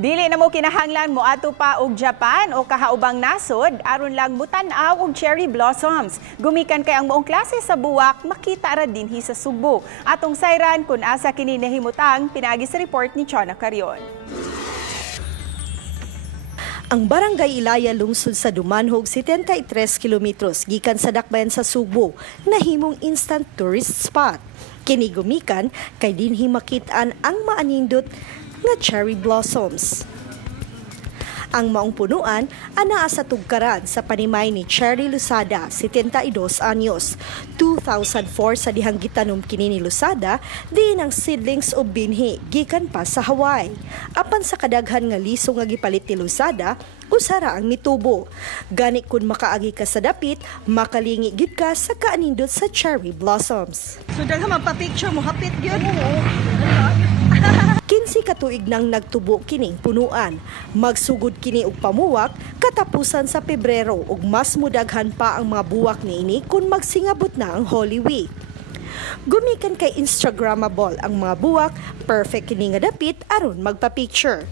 Dili na mo kinahanglan mo ato pa og Japan o kahaubang nasod aron lang mutan-aw og cherry blossoms. Gumikan kay ang buong klase sa buwak makita ra dinhi sa Subo. Atong sayran kun asa kini nahimutang pinaagi sa report ni Chona Carion. Ang Barangay Ilaya lungsod sa Dumanhog 73 kilometros gikan sa dakbayan sa Subo nahimong instant tourist spot. Kini gumikan kay dinhi makit-an ang maanindot nga cherry blossoms. Ang maong punuan anaa sa tugkaran sa panimay ni Cherry Lusada, 72 anyos. 2004 sa dihang gitanom kini ni Lusada, diin ang seedlings o binhi gikan pa sa Hawaii. Apan sa kadaghan nga liso nga gipalit ni Lusada, usara ang mitubo. Gani kun makaagi ka sa dapit, makalingi gid ka sa kaanindot sa cherry blossoms. So daghan magpa-picture mo hapit gyud. 15 katuig nang nagtubo kining punuan. Magsugod kini og pamuwak katapusan sa Pebrero ug mas mudaghan pa ang mga buwak niini kung magsingabot na ang Holy Week. Gumikan kay Instagrammable ang mga buwak, perfect kini nga dapit aron magpa-picture.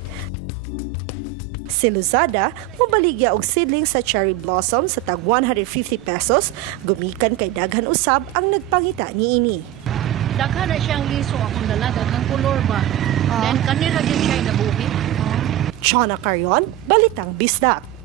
Si Luzada, mobaligya og seedling sa cherry blossom sa tag 150 pesos, gumikan kay daghan usab ang nagpangita niini. Daghan na siyang liso akong dala, daghang color ba? Then kanila din siya nabuhi. Chona Carion, Balitang Bisdak.